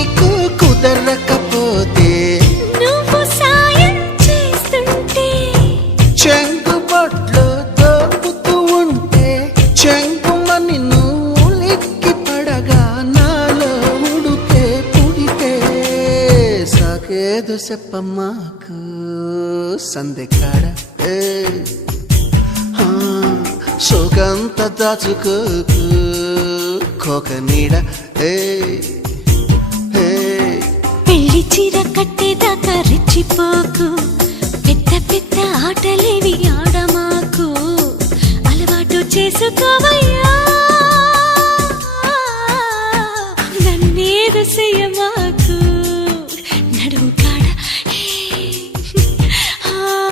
నీకు కుదరకపోతే నువ్వు సాయం చేస్తుంటే చెంగు బొట్లో తోపుతూ ఉంటే చెంగుమని నువ్వు ఎక్కి పడగా నాలో ఉడితే పుడితే. సాకేదు చెప్పమ్మాకు సందెకాడ సోకంత దాచుకోకు కోక నీడ ఏ. కట్టేదాకా రెచ్చిపోకు. పెద్ద పెద్ద ఆటలేవి ఆడమాకు. అలవాటు చేసుకోవయ్యా. నన్నేరు చేయమా